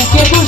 aunque